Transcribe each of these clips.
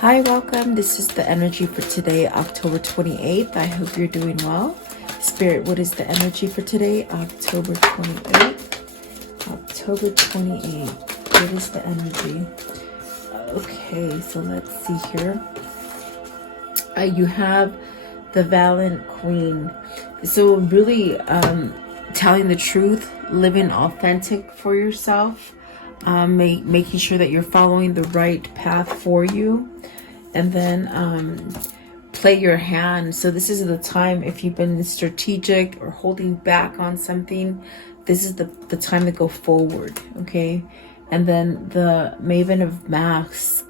Hi, welcome. This is the energy for today, October 28th. I hope you're doing well. Spirit, what is the energy for today, October 28th? October 28th. What is the energy? Okay, so let's see here. You have the Valiant Queen. So really telling the truth, living authentic for yourself, making sure that you're following the right path for you, and then play your hand. So this is the time, if you've been strategic or holding back on something, this is the time to go forward, okay? And then the Maven of Masks.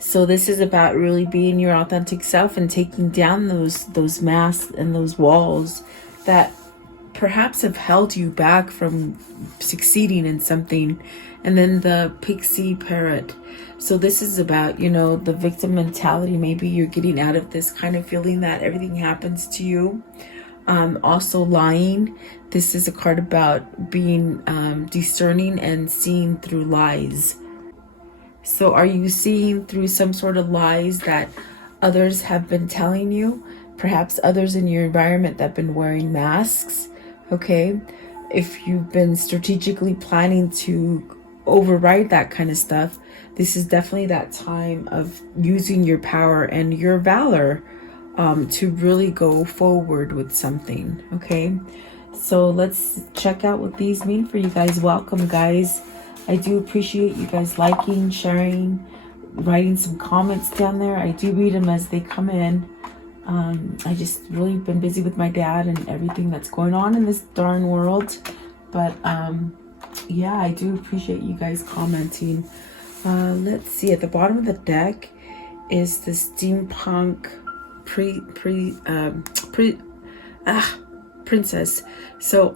So this is about really being your authentic self and taking down those masks and those walls that perhaps have held you back from succeeding in something. And then the Pixie Parrot. So this is about, you know, the victim mentality. Maybe you're getting out of this kind of feeling that everything happens to you. Also lying. This is a card about being discerning and seeing through lies. So are you seeing through some sort of lies that others have been telling you? Perhaps others in your environment that have been wearing masks, okay? If you've been strategically planning to override that kind of stuff, this is definitely that time of using your power and your valor to really go forward with something, okay? So let's check out what these mean for you guys. Welcome, guys. I do appreciate you guys liking, sharing, writing some comments down there. I do read them as they come in. I just really been busy with my dad and everything that's going on in this darn world. But yeah, I do appreciate you guys commenting. Let's see, at the bottom of the deck is the steampunk princess. So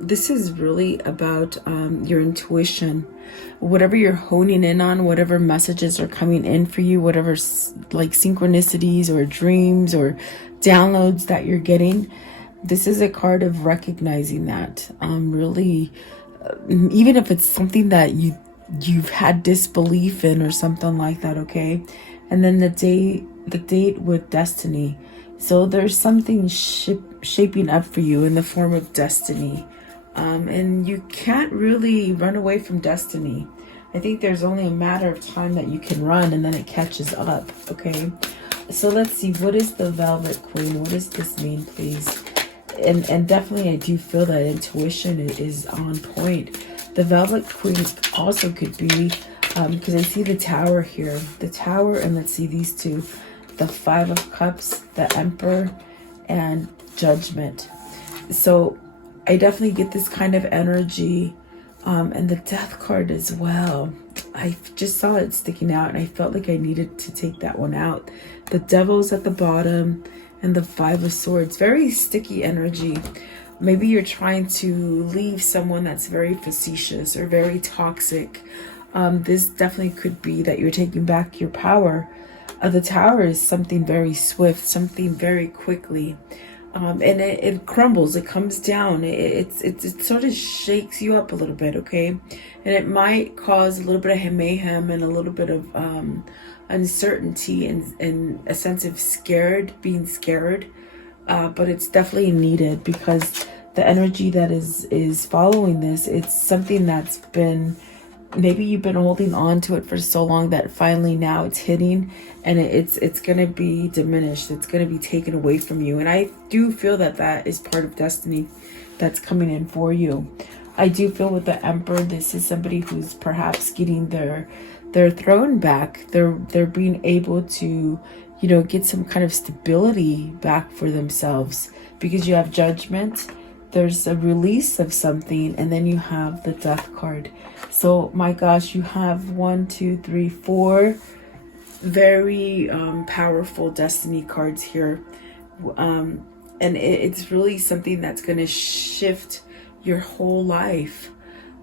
this is really about your intuition, whatever you're honing in on, whatever messages are coming in for you, whatever like synchronicities or dreams or downloads that you're getting. This is a card of recognizing that, really, even if it's something that you've had disbelief in or something like that, okay? And then the date with destiny. So there's something shaping up for you in the form of destiny. And you can't really run away from destiny. I think there's only a matter of time that you can run and then it catches up, okay? So let's see, what is the Velvet Queen? What does this mean, please? And definitely I do feel that intuition is on point. The Velvet Queen also could be, because I see the Tower here. The Tower, and let's see these two. The Five of Cups, the Emperor, and Judgment. So I definitely get this kind of energy, and the Death card as well. I just saw it sticking out and I felt like I needed to take that one out. The Devil's at the bottom and the Five of Swords. Very sticky energy. Maybe you're trying to leave someone that's very facetious or very toxic. This definitely could be that you're taking back your power. The Tower is something very swift, something very quickly, and it crumbles, it comes down, it sort of shakes you up a little bit, okay? And it might cause a little bit of mayhem and a little bit of uncertainty and a sense of being scared, but it's definitely needed because the energy that is following this, it's something that's been, maybe you've been holding on to it for so long that finally now it's hitting and it's going to be diminished. It's going to be taken away from you. And I do feel that that is part of destiny that's coming in for you. I do feel with the Emperor, this is somebody who's perhaps getting their throne back. They're being able to, you know, get some kind of stability back for themselves because you have Judgment. There's a release of something, and then you have the Death card. So my gosh, you have 4 very powerful destiny cards here, and it's really something that's going to shift your whole life.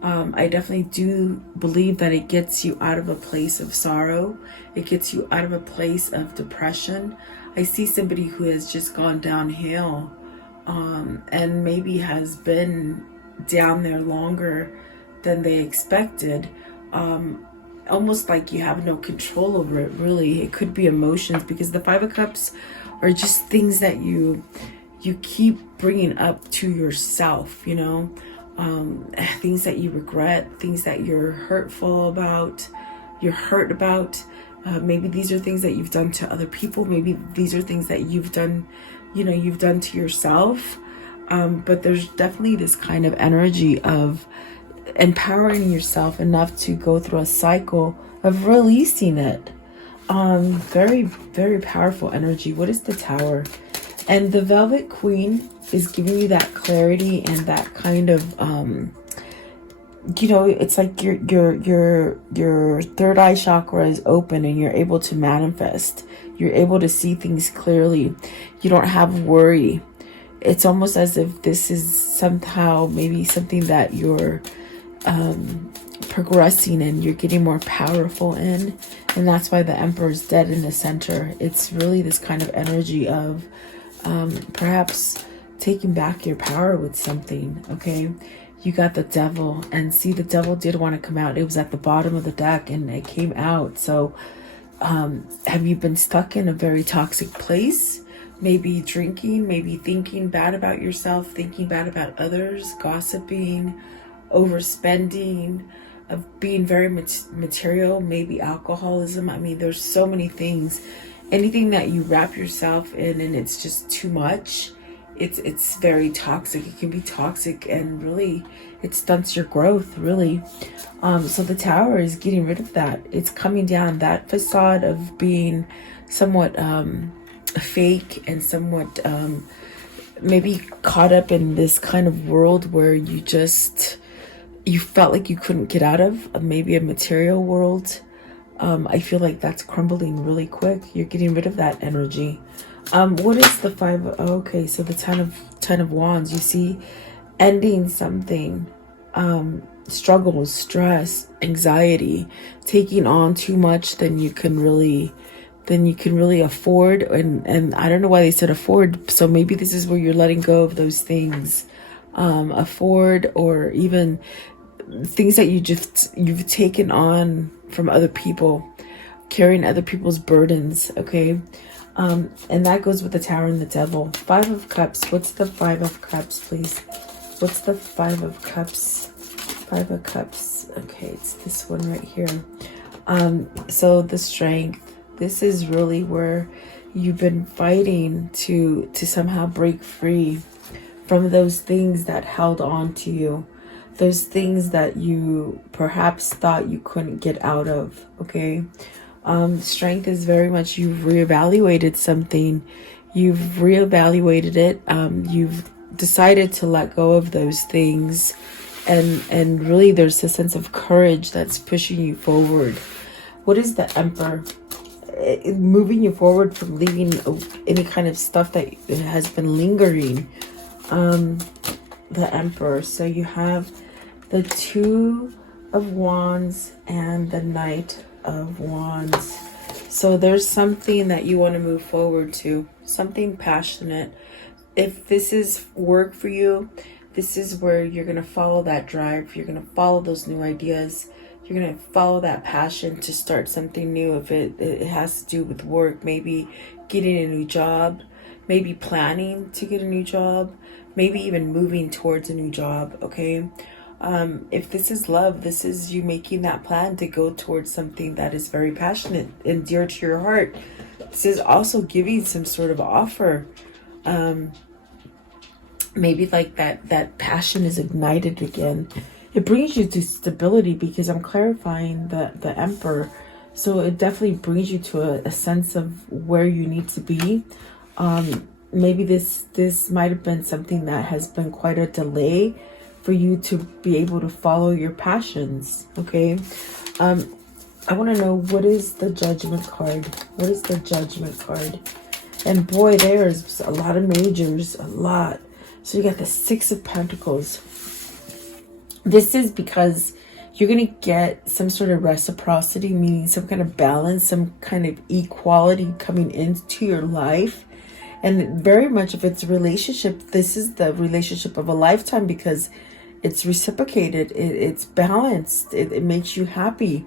I definitely do believe that it gets you out of a place of sorrow. It gets you out of a place of depression. I see somebody who has just gone downhill, and maybe has been down there longer than they expected. almost like you have no control over it, really. It could be emotions, because the Five of Cups are just things that you keep bringing up to yourself, you know, things that you regret, things that you're hurtful about, you're hurt about. Maybe these are things that you've done to other people. Maybe these are things that you've done, you know, you've done to yourself. But there's definitely this kind of energy of empowering yourself enough to go through a cycle of releasing it. Very, very powerful energy. What is the Tower? And the Velvet Queen is giving you that clarity and that kind of, you know, it's like your third eye chakra is open and you're able to manifest. You're able to see things clearly. You don't have worry. It's almost as if this is somehow maybe something that you're progressing in, you're getting more powerful in, and that's why the Emperor is dead in the center. It's really this kind of energy of perhaps taking back your power with something. Okay, you got the Devil, and see, the Devil did want to come out. It was at the bottom of the deck and it came out. So have you been stuck in a very toxic place? Maybe drinking, maybe thinking bad about yourself, thinking bad about others, gossiping, overspending, of being very material, maybe alcoholism. I mean, there's so many things. Anything that you wrap yourself in and it's just too much, it's very toxic. It can be toxic, and really it stunts your growth, really. So the Tower is getting rid of that. It's coming down. That facade of being somewhat fake and somewhat maybe caught up in this kind of world where you felt like you couldn't get out of, maybe a material world. I feel like that's crumbling really quick. You're getting rid of that energy. What is the five? Okay, so the Ten of Wands. You see, ending something, struggles, stress, anxiety, taking on too much than you can really afford. And I don't know why they said afford. So maybe this is where you're letting go of those things, afford, or even things that you've taken on from other people, carrying other people's burdens. Okay. And that goes with the Tower and the Devil. Five of Cups. What's the Five of Cups, please? What's the Five of Cups? Five of Cups. Okay, it's this one right here. So the Strength. This is really where you've been fighting to somehow break free from those things that held on to you. Those things that you perhaps thought you couldn't get out of. Okay. Strength is very much, you've reevaluated something. You've reevaluated it. You've decided to let go of those things. And really there's a sense of courage that's pushing you forward. What is the Emperor? Moving you forward from leaving any kind of stuff that has been lingering. The Emperor. So you have the Two of Wands and the Knight of Wands. So there's something that you want to move forward to, something passionate. If this is work for you, this is where you're going to follow that drive. You're going to follow those new ideas. You're going to follow that passion to start something new. If it has to do with work, maybe getting a new job, maybe planning to get a new job, maybe even moving towards a new job. Okay. If this is love, this is you making that plan to go towards something that is very passionate and dear to your heart. This is also giving some sort of offer. Maybe like that passion is ignited again. It brings you to stability, because I'm clarifying the Emperor. So it definitely brings you to a sense of where you need to be. Maybe this might have been something that has been quite a delay for you to be able to follow your passions. Okay. I want to know, what is the Judgment card? What is the Judgment card? And boy, there's a lot of majors, a lot. So you got the Six of Pentacles. This is because you're going to get some sort of reciprocity, meaning some kind of balance, some kind of equality coming into your life. And very much, if it's a relationship, this is the relationship of a lifetime, because it's reciprocated. It's balanced. It makes you happy.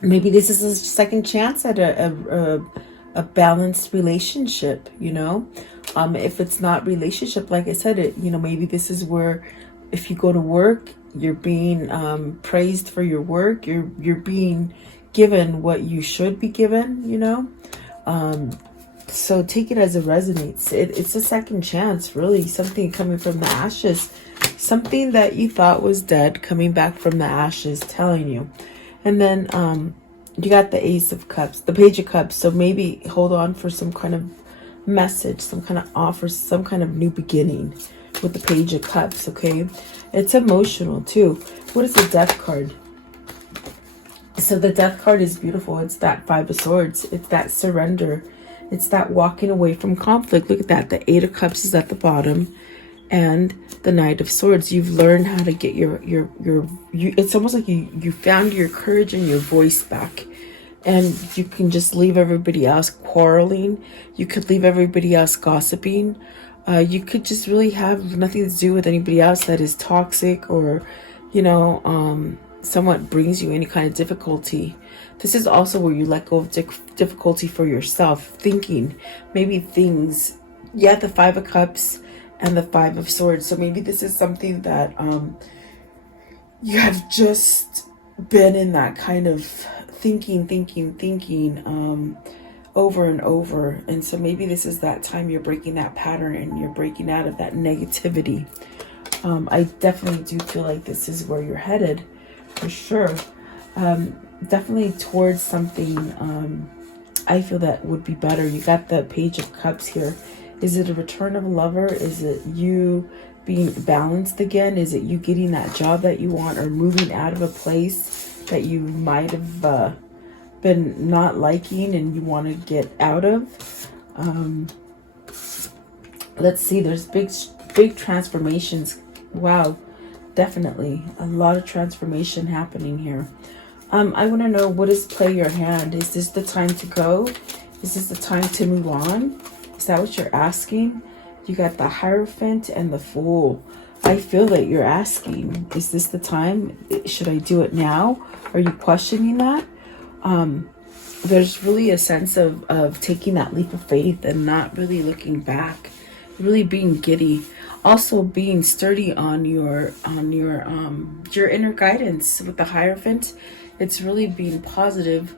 Maybe this is a second chance at a balanced relationship, you know. If it's not relationship, like I said, maybe this is where if you go to work, you're being praised for your work. You're being given what you should be given, you know. So take it as it resonates. It's a second chance, really. Something coming from the ashes. Something that you thought was dead coming back from the ashes, telling you. And then you got the Ace of Cups, the Page of Cups. So maybe hold on for some kind of message, some kind of offer, some kind of new beginning with the Page of Cups, okay? It's emotional too. What is the Death card? So the Death card is beautiful. It's that Five of Swords. It's that surrender. It's that walking away from conflict. Look at that. The Eight of Cups is at the bottom. And the Knight of Swords. You've learned how to get your it's almost like you found your courage and your voice back. And you can just leave everybody else quarreling. You could leave everybody else gossiping. You could just really have nothing to do with anybody else that is toxic or, somewhat brings you any kind of difficulty. This is also where you let go of difficulty for yourself, thinking maybe things. Yeah, the Five of Cups and the Five of Swords. So maybe this is something that you have just been in that kind of thinking over and over. And so maybe this is that time you're breaking that pattern and you're breaking out of that negativity. I definitely do feel like this is where you're headed, for sure. Definitely towards something I feel that would be better. You got the Page of Cups here. Is it a return of a lover? Is it you being balanced again? Is it you getting that job that you want or moving out of a place that you might have been not liking and you want to get out of? Let's see. There's big transformations. Wow. Definitely. A lot of transformation happening here. I want to know, what is play your hand? Is this the time to go? Is this the time to move on? Is that what you're asking? You got the Hierophant and the Fool. I feel that you're asking, is this the time? Should I do it now? Are you questioning that? There's really a sense of taking that leap of faith and not really looking back, really being giddy. Also being sturdy on your inner guidance with the Hierophant. It's really being positive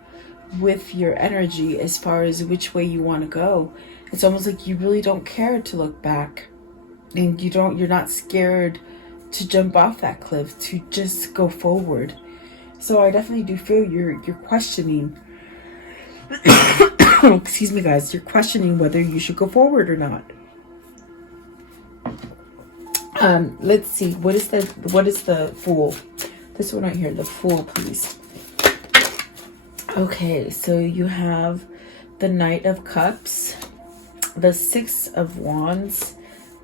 with your energy as far as which way you want to go. It's almost like you really don't care to look back, and you're not scared to jump off that cliff, to just go forward. So I definitely do feel you're questioning excuse me guys, you're questioning whether you should go forward or not. Let's see, what is the Fool? This one right here, the Fool, please. Okay, so you have the Knight of Cups, the Six of Wands,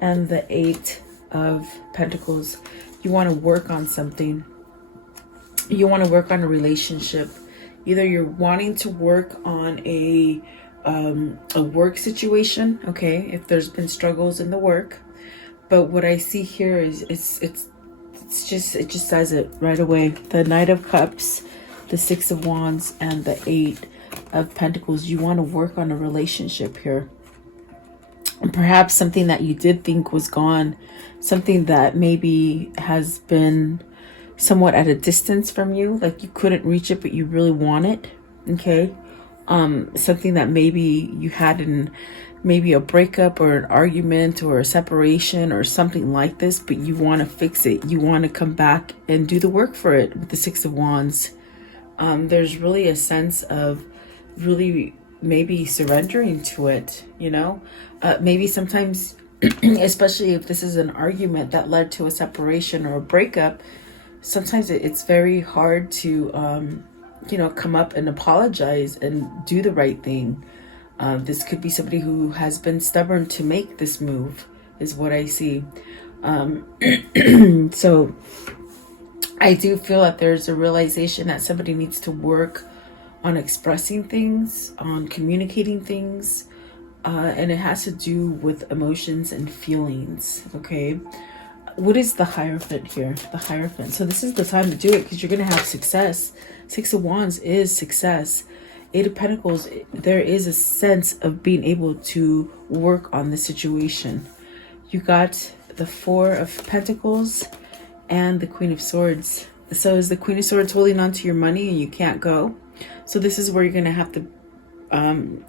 and the Eight of Pentacles. You want to work on something. You want to work on a relationship. Either you're wanting to work on a work situation, okay, if there's been struggles in the work. But what I see here is it just says it right away. The Knight of Cups, the Six of Wands, and the Eight of Pentacles. You want to work on a relationship here. And perhaps something that you did think was gone, something that maybe has been somewhat at a distance from you, like you couldn't reach it but you really want it, okay? Something that maybe you had in maybe a breakup or an argument or a separation or something like this, but you want to fix it. You want to come back and do the work for it with the Six of Wands. There's really a sense of really maybe surrendering to it, maybe sometimes, especially if this is an argument that led to a separation or a breakup, sometimes it's very hard to, come up and apologize and do the right thing. This could be somebody who has been stubborn to make this move, is what I see. So I do feel that there's a realization that somebody needs to work on expressing things, on communicating things, and it has to do with emotions and feelings, okay? What is the Hierophant here? The Hierophant. So this is the time to do it because you're going to have success. Six of Wands is success. Eight of Pentacles, there is a sense of being able to work on the situation. You got the Four of Pentacles and the Queen of Swords. So is the Queen of Swords holding on to your money and you can't go? So this is where you're going to have to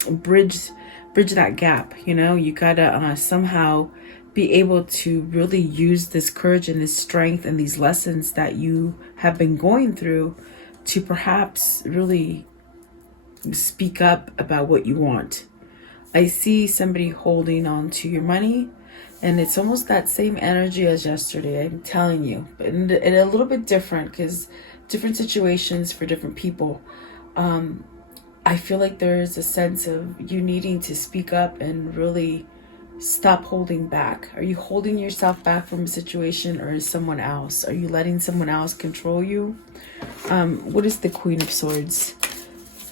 bridge that gap. You know, you got to somehow be able to really use this courage and this strength and these lessons that you have been going through to perhaps really speak up about what you want. I see somebody holding on to your money, and it's almost that same energy as yesterday, I'm telling you, and a little bit different because different situations for different people. I feel like there is a sense of you needing to speak up and really stop holding back. Are you holding yourself back from a situation, or is someone else? Are you letting someone else control you? What is the Queen of Swords?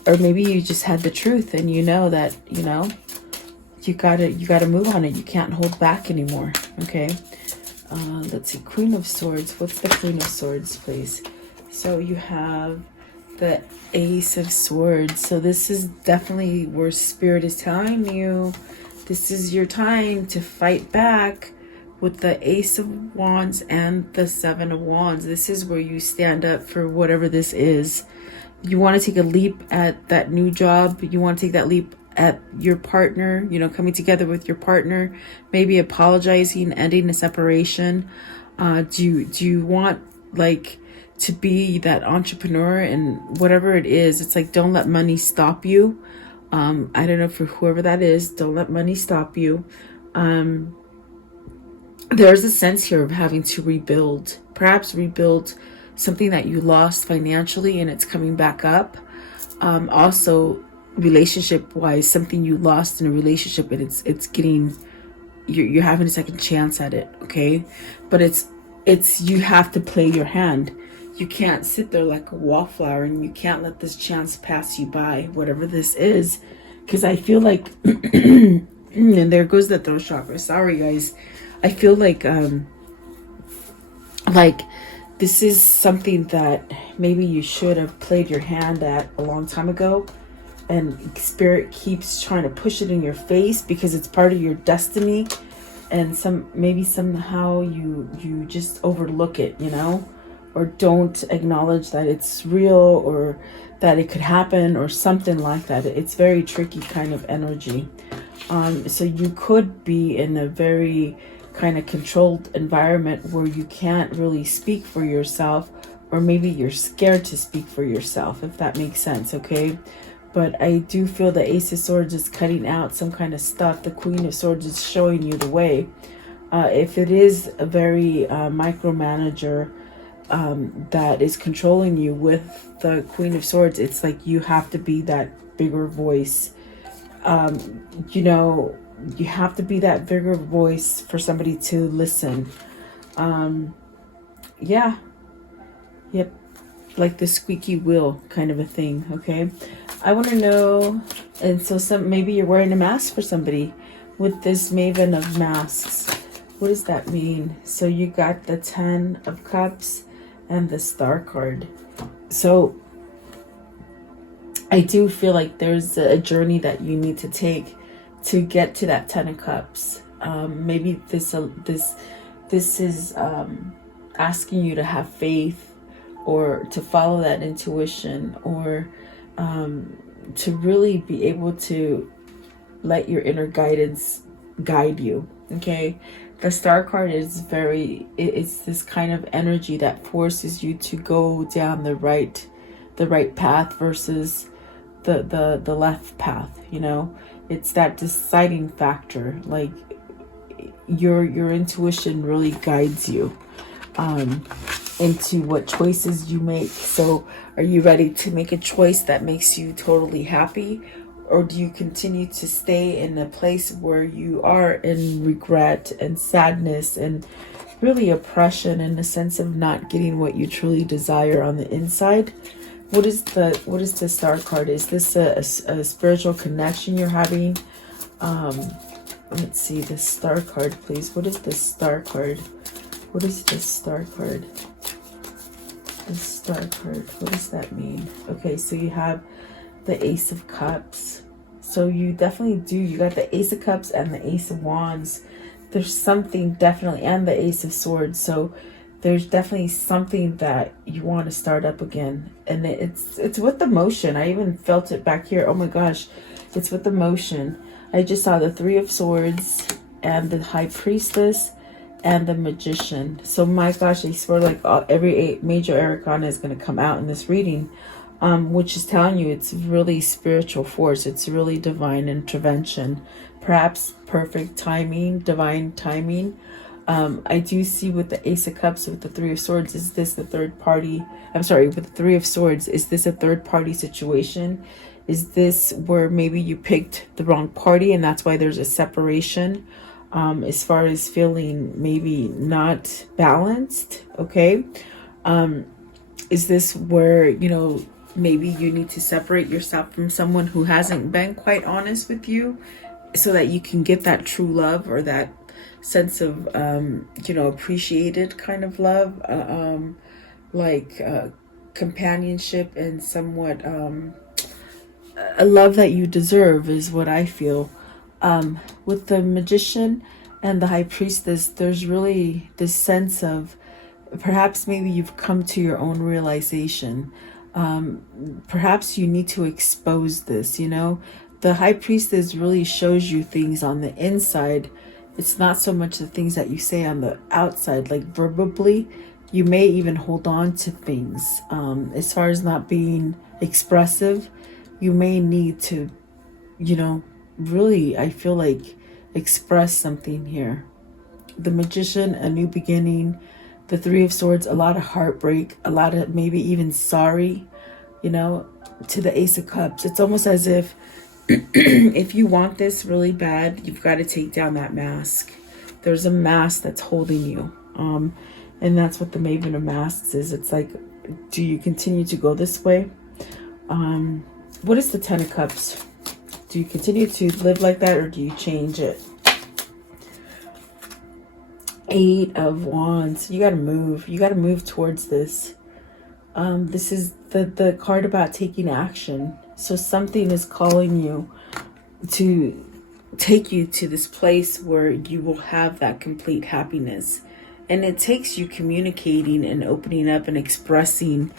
Or maybe you just had the truth and you know that, you know, you gotta move on it. You can't hold back anymore. Okay. Let's see. Queen of Swords. What's the Queen of Swords, please? So you have the Ace of Swords. So this is definitely where Spirit is telling you this is your time to fight back with the Ace of Wands and the Seven of Wands. This is where you stand up for whatever this is. You want to take a leap at that new job. You want to take that leap at your partner, you know, coming together with your partner, maybe apologizing, ending a separation. Do you want like to be that entrepreneur and whatever it is? It's like, don't let money stop you. I don't know, for whoever that is, don't let money stop you. There's a sense here of having to rebuild, perhaps rebuild something that you lost financially and it's coming back up. Also relationship wise, something you lost in a relationship and it's getting, you're having a second chance at it. Okay. But it's you have to play your hand. You can't sit there like a wallflower and you can't let this chance pass you by, whatever this is. Because I feel like, and there goes the throat chakra. Sorry, guys. I feel like this is something that maybe you should have played your hand at a long time ago. And Spirit keeps trying to push it in your face because it's part of your destiny. And maybe somehow you just overlook it, you know? Or don't acknowledge that it's real or that it could happen or something like that. It's very tricky kind of energy. So you could be in a very kind of controlled environment where you can't really speak for yourself, or maybe you're scared to speak for yourself, if that makes sense, okay? But I do feel the Ace of Swords is cutting out some kind of stuff. The Queen of Swords is showing you the way. If it is a very micromanager that is controlling you with the Queen of Swords, it's like you have to be that bigger voice. You know, you have to be that bigger voice for somebody to listen. Yeah. Yep. Like the squeaky wheel kind of a thing. Okay. I want to know. And so maybe you're wearing a mask for somebody with this Maven of Masks. What does that mean? So you got the 10 of Cups and the Star card. So I do feel like there's a journey that you need to take to get to that 10 of Cups. Maybe this is asking you to have faith, or to follow that intuition, or to really be able to let your inner guidance guide you. Okay. The Star card is it's this kind of energy that forces you to go down the right path versus the left path, you know. It's that deciding factor. Like your intuition really guides you into what choices you make. So are you ready to make a choice that makes you totally happy? Or do you continue to stay in a place where you are in regret and sadness and really oppression, in the sense of not getting what you truly desire on the inside? What is the Star card? Is this a spiritual connection you're having? Let's see the Star card, please. What is the Star card? What is this star card? This star card, what does that mean? Okay, so you have the Ace of Cups. So you definitely do. You got the Ace of Cups and the Ace of Wands. There's something definitely, and the Ace of Swords. So there's definitely something that you want to start up again. And it's with the motion. I even felt it back here. Oh my gosh, it's with the motion. I just saw the Three of Swords and the High Priestess and the Magician. So my gosh, I swear like every major arcana is going to come out in this reading. Which is telling you it's really spiritual force. It's really divine intervention, perhaps perfect timing, divine timing. I do see with the Ace of Cups, with the Three of Swords, is this the third party? I'm sorry, with the Three of Swords, is this a third party situation? Is this where maybe you picked the wrong party and that's why there's a separation? As far as feeling maybe not balanced, okay? Is this where, you know, maybe you need to separate yourself from someone who hasn't been quite honest with you so that you can get that true love or that sense of, you know, appreciated kind of love, companionship and somewhat a love that you deserve is what I feel. With the Magician and the High Priestess, there's really this sense of perhaps maybe you've come to your own realization. Perhaps you need to expose this, you know. The High Priestess really shows you things on the inside. It's not so much the things that you say on the outside, like verbally. You may even hold on to things. As far as not being expressive, you may need to, you know, really, I feel like, express something here. The Magician, a new beginning. The Three of Swords, a lot of heartbreak, a lot of maybe even sorry, you know. To the Ace of Cups, it's almost as if if you want this really bad, you've got to take down that mask. There's a mask that's holding you. And that's what the Maven of Masks is. It's like, do you continue to go this way? What is the Ten of Cups? Do you continue to live like that or do you change it? Eight of Wands. You got to move. You got to move towards this. This is the card about taking action. So something is calling you to take you to this place where you will have that complete happiness. And it takes you communicating and opening up and expressing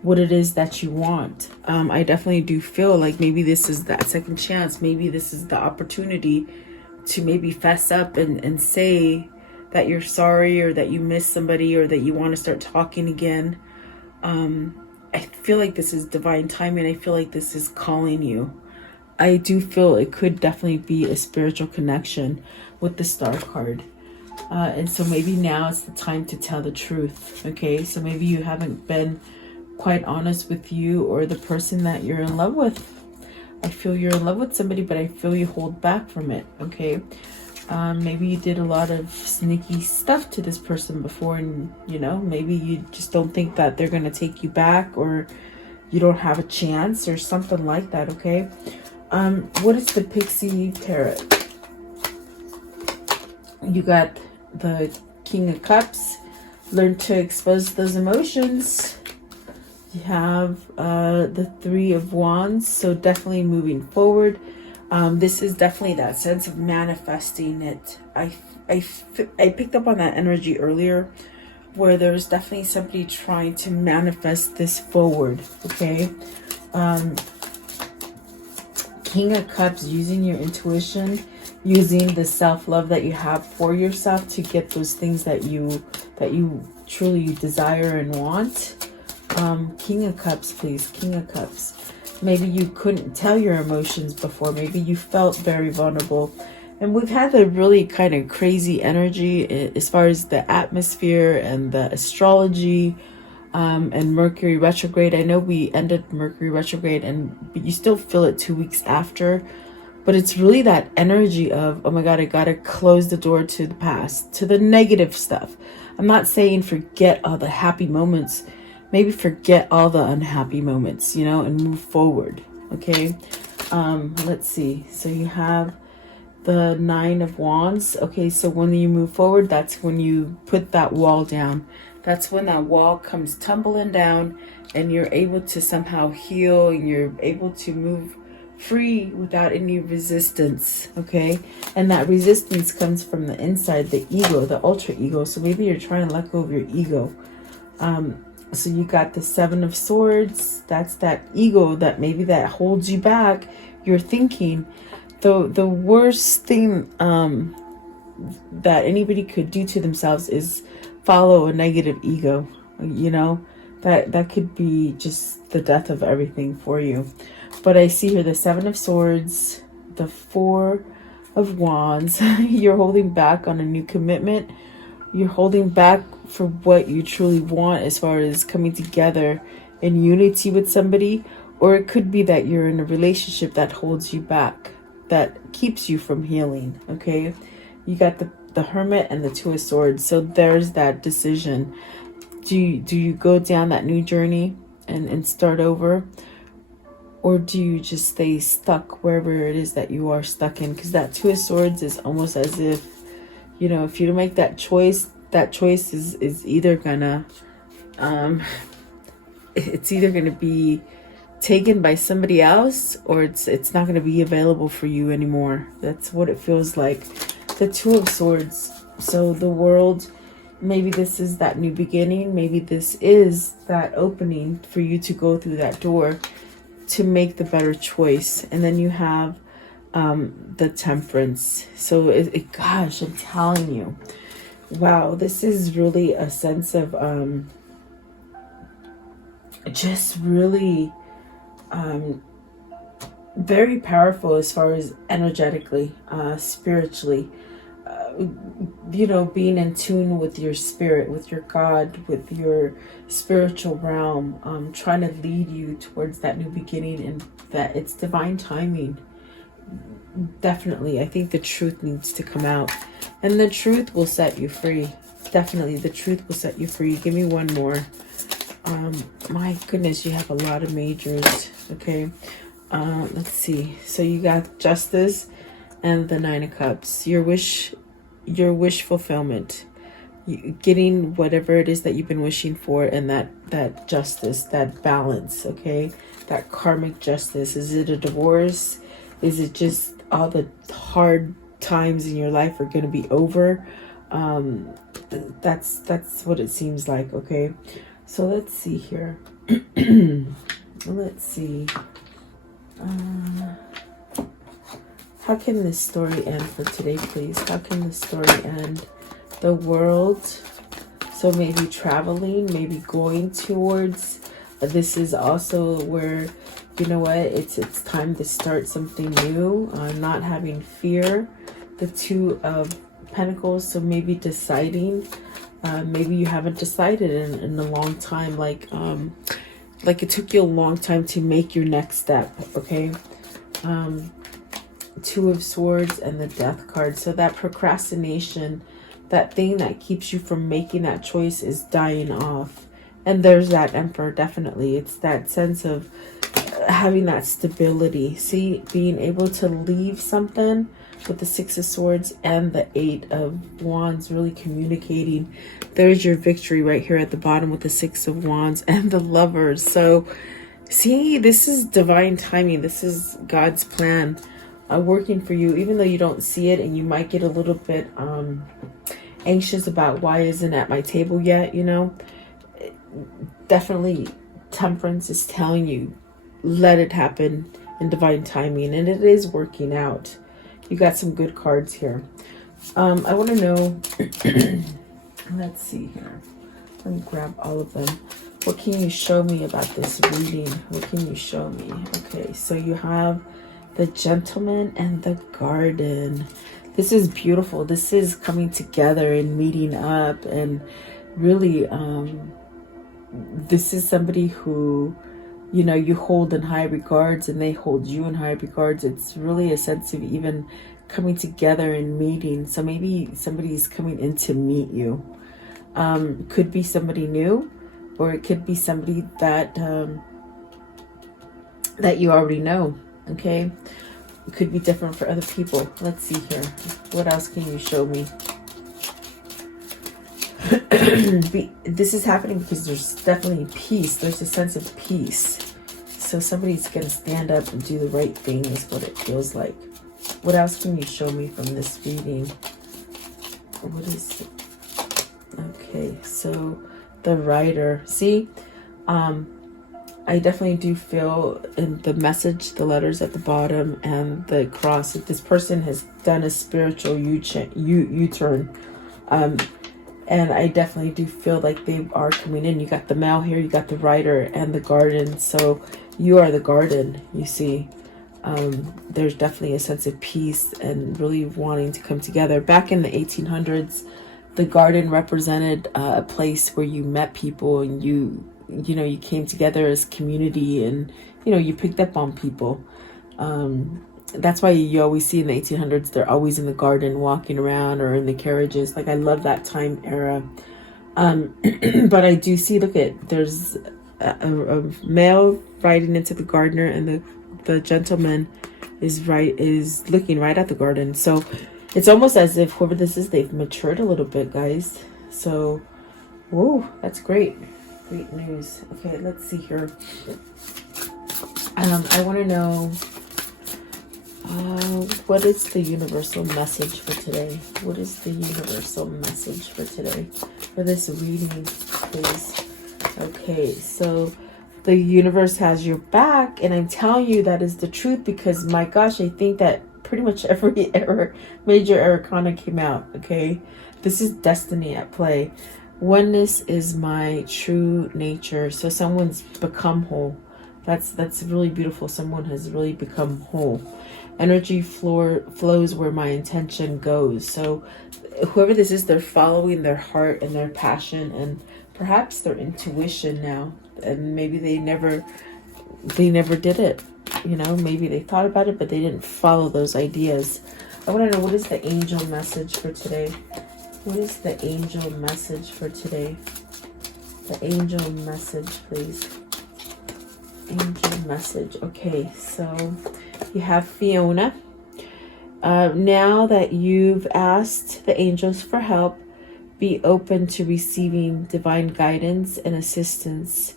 what it is that you want. I definitely do feel like maybe this is that second chance. Maybe this is the opportunity to maybe fess up and say that you're sorry or that you miss somebody or that you want to start talking again. I feel like this is divine timing. I feel like this is calling you. I do feel it could definitely be a spiritual connection with the Star card. And so maybe now it's the time to tell the truth. Okay, so maybe you haven't been quite honest with you or the person that you're in love with. I feel you're in love with somebody, but I feel you hold back from it. Okay. Maybe you did a lot of sneaky stuff to this person before, and you know, maybe you just don't think that they're going to take you back, or you don't have a chance or something like that. Okay. What is the Pixie Tarot? You got the King of Cups. Learn to expose those emotions. You have the Three of Wands. So definitely moving forward. This is definitely that sense of manifesting it. I picked up on that energy earlier, where there's definitely somebody trying to manifest this forward. Okay. King of Cups, using your intuition, using the self-love that you have for yourself to get those things that you truly desire and want. King of Cups, please. King of Cups. Maybe you couldn't tell your emotions before. Maybe you felt very vulnerable. And we've had a really kind of crazy energy as far as the atmosphere and the astrology, and Mercury retrograde. I know we ended Mercury retrograde, but you still feel it 2 weeks after. But it's really that energy of, oh my God, I gotta close the door to the past, to the negative stuff. I'm not saying forget all the happy moments. Maybe forget all the unhappy moments, you know, and move forward. Okay. Let's see. So you have the Nine of Wands. Okay, so when you move forward, that's when you put that wall down. That's when that wall comes tumbling down and you're able to somehow heal and you're able to move free without any resistance. Okay, and that resistance comes from the inside, the ego, the ultra ego. So maybe you're trying to let go of your ego. So you got the Seven of Swords. That's that ego that maybe that holds you back. You're thinking the worst thing that anybody could do to themselves is follow a negative ego. You know, that could be just the death of everything for you. But I see here the Seven of Swords, the Four of Wands. You're holding back on a new commitment. You're holding back for what you truly want as far as coming together in unity with somebody. Or it could be that you're in a relationship that holds you back, that keeps you from healing. Okay, you got the Hermit and the Two of Swords. So there's that decision. Do you go down that new journey and start over? Or do you just stay stuck wherever it is that you are stuck in? Because that Two of Swords is almost as if, you know, if you don't make that choice is either gonna, it's either gonna be taken by somebody else, or it's not gonna be available for you anymore. That's what it feels like. The Two of Swords. So the World, maybe this is that new beginning. Maybe this is that opening for you to go through that door to make the better choice. And then you have the Temperance. So gosh, I'm telling you, wow, this is really a sense of just really very powerful as far as energetically, spiritually, you know, being in tune with your spirit, with your God, with your spiritual realm, trying to lead you towards that new beginning, and that it's divine timing. Definitely, I think the truth needs to come out, and the truth will set you free. Definitely, the truth will set you free. Give me one more. My goodness, you have a lot of majors. Okay, let's see. So you got Justice and the Nine of Cups. Your wish fulfillment, getting whatever it is that you've been wishing for, and that justice, that balance. Okay, that karmic justice. Is it a divorce? Is it just all the hard times in your life are going to be over? That's what it seems like. Okay, so let's see here. Let's see. How can this story end for today, please? How can this story end? The World. So maybe traveling, maybe going towards. This is also where, you know what, it's time to start something new. Not having fear. The Two of Pentacles. So maybe deciding. Maybe you haven't decided in a long time. Like it took you a long time to make your next step. Okay. Two of Swords and the Death card. So that procrastination, that thing that keeps you from making that choice, is dying off. And there's that Emperor. Definitely, it's that sense of having that stability. See, being able to leave something with the Six of Swords and the Eight of Wands, really communicating. There's your victory right here at the bottom with the Six of Wands and the Lovers. So see, this is divine timing. This is God's plan working for you, even though you don't see it, and you might get a little bit anxious about why isn't it at my table yet, you know. Definitely Temperance is telling you, let it happen in divine timing, and it is working out. You got some good cards here. I want to know, let's see here. Let me grab all of them. What can you show me about this reading? What can you show me? Okay, so you have the Gentleman and the Garden. This is beautiful. This is coming together and meeting up, and really this is somebody who, you know, you hold in high regards and they hold you in high regards. It's really a sense of even coming together and meeting. So maybe somebody's coming in to meet you. Could be somebody new, or it could be somebody that that you already know. Okay, It could be different for other people. Let's see here. What else can you show me? This is happening because there's definitely peace. There's a sense of peace. So somebody's going to stand up and do the right thing is what it feels like. What else can you show me from this reading? What is it? Okay, so the writer. See, I definitely do feel in the message, the letters at the bottom and the cross, that this person has done a spiritual U-turn. And I definitely do feel like they are coming in. You got the male here, you got the writer and the garden. So you are the garden, you see. There's definitely a sense of peace and really wanting to come together. Back in the 1800s, the garden represented a place where you met people and you came together as community, and you picked up on people. That's why you always see in the 1800s, they're always in the garden walking around or in the carriages. Like, I love that time era. But I do see, look at, there's a male riding into the gardener, and the gentleman is looking right at the garden. So it's almost as if whoever this is, they've matured a little bit, guys. So, whoa, that's great. Great news. Okay, let's see here. I want to know, what is the universal message for today? What is the universal message for today? For this reading, please. Okay, so the universe has your back, and I'm telling you that is the truth, because my gosh, I think that pretty much every major arcana came out. Okay, this is destiny at play. Oneness is my true nature. So someone's become whole. That's really beautiful. Someone has really become whole. Energy flows where my intention goes. So whoever this is, they're following their heart and their passion and perhaps their intuition now. And maybe they never did it. Maybe they thought about it, but they didn't follow those ideas. I want to know, what is the angel message for today? What is the angel message for today? The angel message, please. Angel message. Okay, so you have Fiona. Now that you've asked the angels for help, be open to receiving divine guidance and assistance.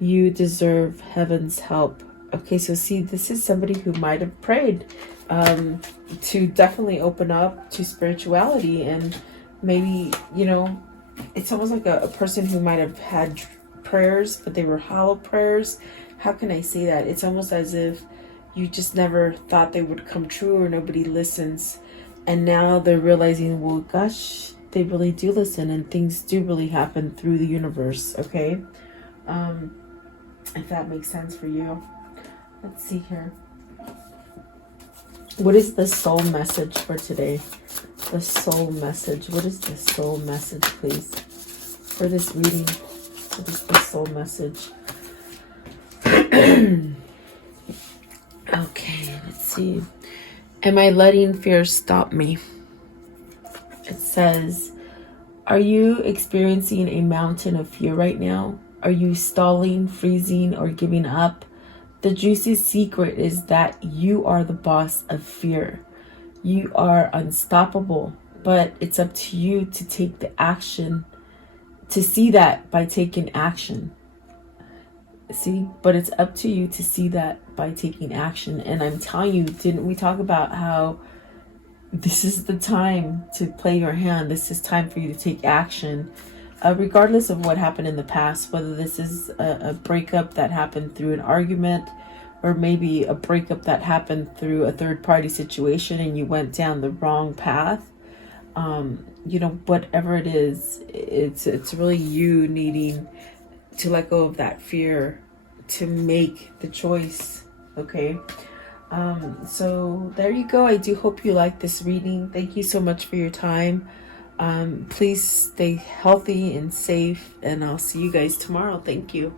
You deserve heaven's help. Okay, so see, this is somebody who might have prayed to definitely open up to spirituality, and maybe, it's almost like a person who might have had prayers, but they were hollow prayers. How can I say that? It's almost as if you just never thought they would come true, or nobody listens. And now they're realizing, well, gosh, they really do listen, and things do really happen through the universe. Okay. If that makes sense for you. Let's see here. What is the soul message for today? The soul message. What is the soul message, please? For this reading. What is the soul message? Okay, let's see. Am I letting fear stop me? It says, are you experiencing a mountain of fear right now? Are you stalling, freezing, or giving up? The juicy secret is that you are the boss of fear. You are unstoppable, but it's up to you to take the action, to see that by taking action. See, but it's up to you to see that by taking action. And I'm telling you, didn't we talk about how this is the time to play your hand? This is time for you to take action, regardless of what happened in the past, whether this is a breakup that happened through an argument, or maybe a breakup that happened through a third-party situation and you went down the wrong path. Whatever it is, it's really you needing to let go of that fear to make the choice. Okay. So there you go. I do hope you like this reading. Thank you so much for your time. Please stay healthy and safe, and I'll see you guys tomorrow. Thank you.